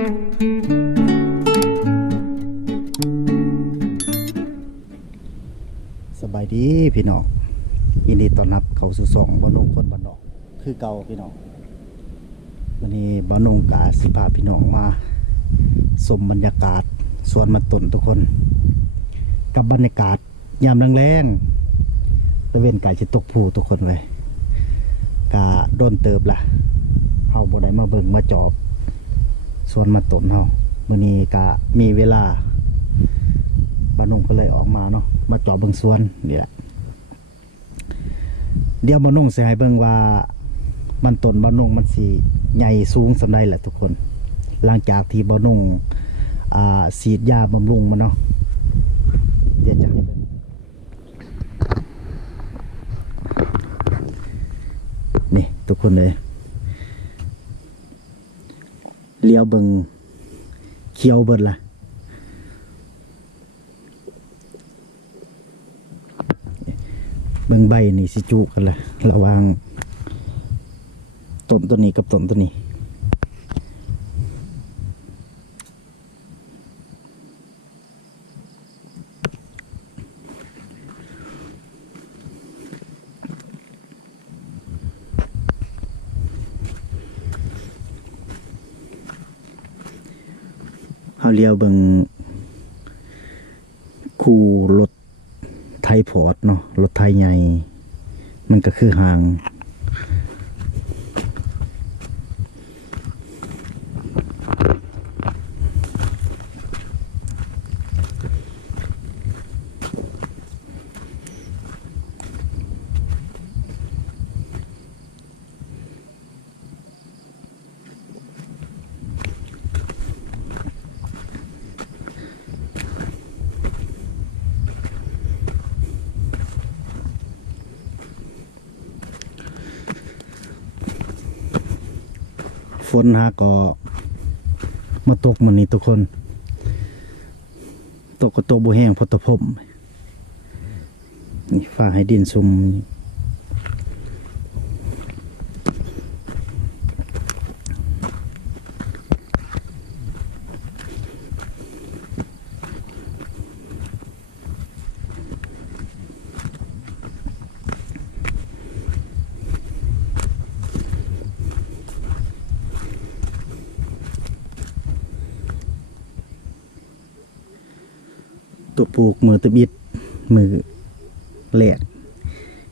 สบายดีพี่น้องยินดีต้อนรับเข้าสู่ช่องบ่าวนุ่งคนบ้านนอกคือเก่าพี่น้องวันนี้บ่าวนุ่งกะสิพาพี่น้องมาชมบรรยากาศสวนมันต้นทุกคนกับบรรยากาศยามแรงๆตะเวนกายสิตกผู้ทุกคนเว้ยกะโดนเติบล่ะเฮาบ่ได้มาเบิ่งมาจอบสวนมันต้นเฮามื้อนี้กะมีเวลาบ่าวนุ่งก็เลยออกมาเนาะมาจอบเบิ่งสวนนี่แหละเดี๋ยวบ่าวนุ่งสิให้เบิ่งว่ามันต้นบ่าวนุ่งมันสิใหญ่สูงสำใดแหละทุกคนหลังจากที่บ่าวนุ่งฉีดยาบำรุงมันเนาะเดี๋ยวจะให้เบิ่งนี่ทุกคนเลยเลี้ยวเบิ่งเขียวเบิดล่ะเบิ่งใบนี่สิจุกันเลยระหว่างต้นตัวนี้กับต้นตัวนี้เฮาเลี้ยวเบิ่งคู่รถไทยพอร์ตเนาะรถไทยใหญ่มันก็คือห่างฝนฮะก็มาตกมันนี่ทุกคนตกก็ตกบุแห้งพอตะพมนี่ฝ้าให้ดินซุ่มตัวปลูกมือตะบิดมือแหลก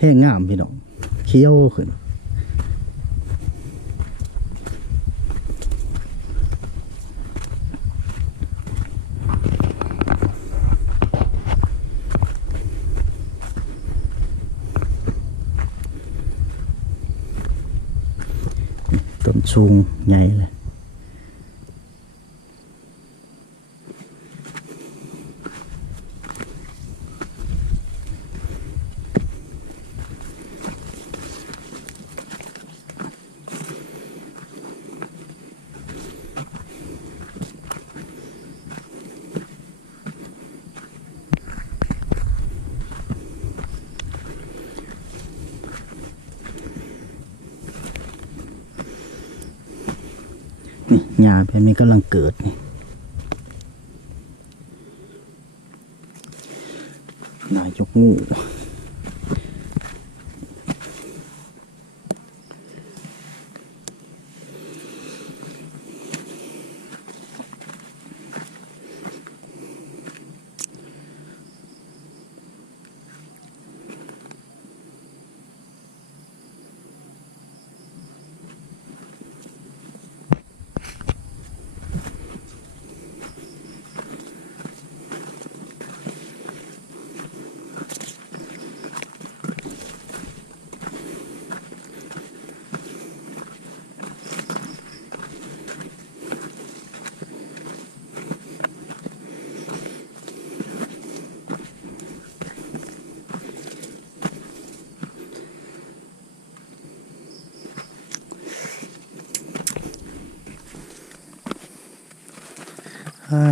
แห้งงามพี่น้องเคี้ยวขึ้นต้นสูงใหญ่เลยนี่หญ้าแบบนี้กำลังเกิดนี่นายกงู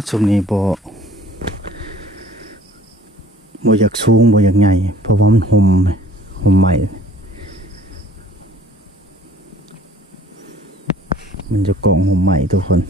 ช่วงนี้บ่อยากสูงบ่อยากใหญ่เพราะว่ามันห่มใหม่มันจะกล่องห่มใหม่ทุกคน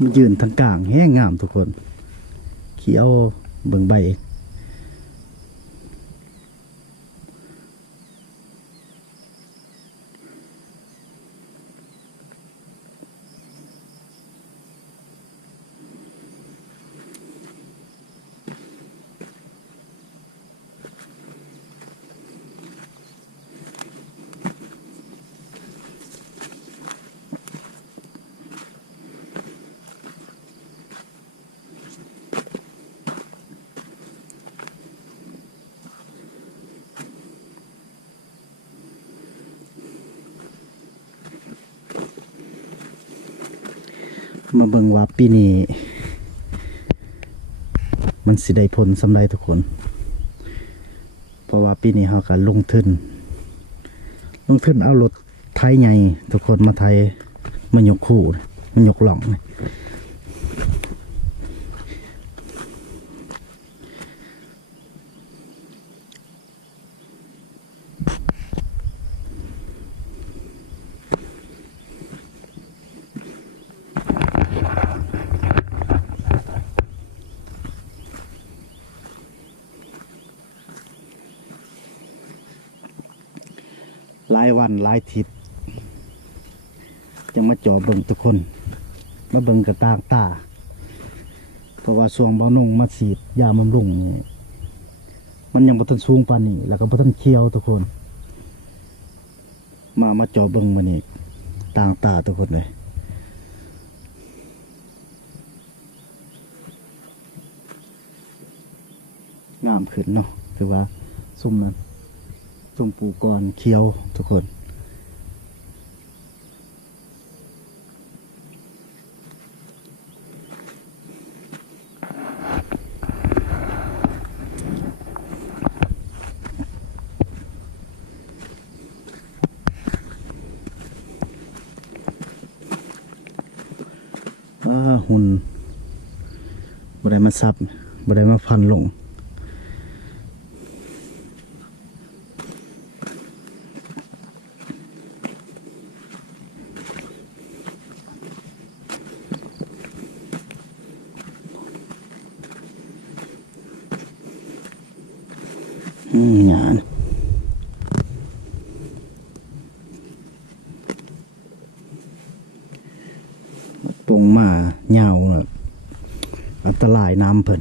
มันยืนทางกลางแห้งงามทุกคนเขียวเบิ่งใบมาเบิ่งว่าปีนี้มันสิได้ผลสำไรทุกคน เพราะว่าปีนี้เขาก็ลงทุนเอารถไถใหญ่ทุกคนมาไถมันยกคู่มันยกหล่องหลายวันหลายทิศจะมาจ่อเบิ่งทุกคนมาเบิ่งกระต่างตาเพราะว่าช่วงเบานุ่งมาฉีดยาบำรุงนี่มันยังบ่ทันสูงปานนี้แล้วก็บ่ทันเขียวทุกคนมาจ่อเบิ่งมื้อนี้ต่างตาทุกคนเลยงามขึ้นเนาะถือว่าซุ่มนั้นส้มปูก่อนเคี้ยวทุกคนหุ่นบ่ได้มาซับบ่ได้มาพันลงงานปงมาเหงาอันตรายน้ำเพิ่น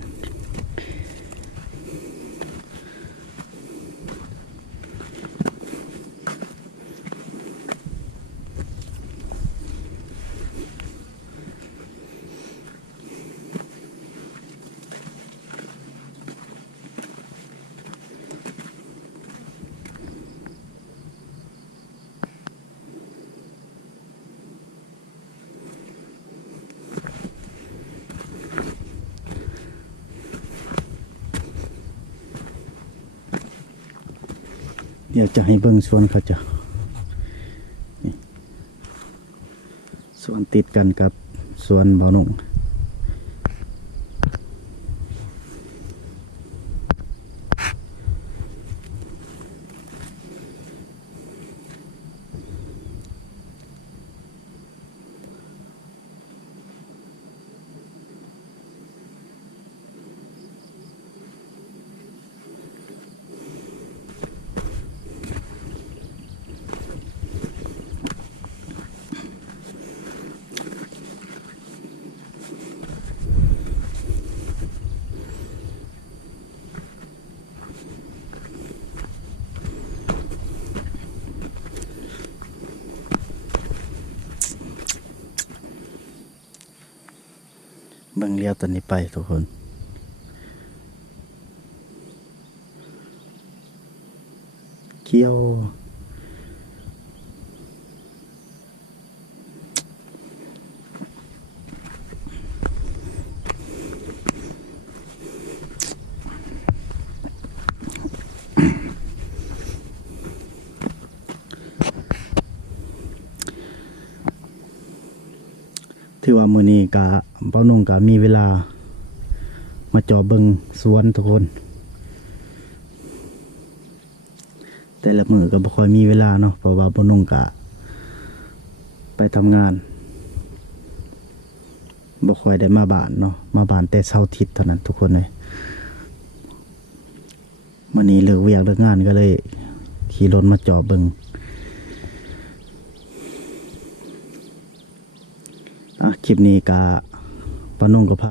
เดี๋ยวจะให้เบิ่งสวนเขาจะสวนติดกันกับสวนบ่าวนุ่งเบิ่งเลี้ยวตอนนี้ไปทุกคนเกี่ยวถือว่ามื้อนี้กะเป้านุ่งกะมีเวลามาจ่อเบิ่งสวนทุกคนแต่ละมื้อก็บ่ค่อยมีเวลาเนาะเพราะว่าเป้านุ่งกะไปทำงาน บ่ค่อยได้มาบ้านเนาะมาบ้านแต่เช้าร์อาทิตย์เท่านั้นทุกคนเลยมื้อนี้เลิกเวียกเลิกงานก็เลยขี่รถมาจอดเบิ่งคลิปนี้ก็ปานงก็พา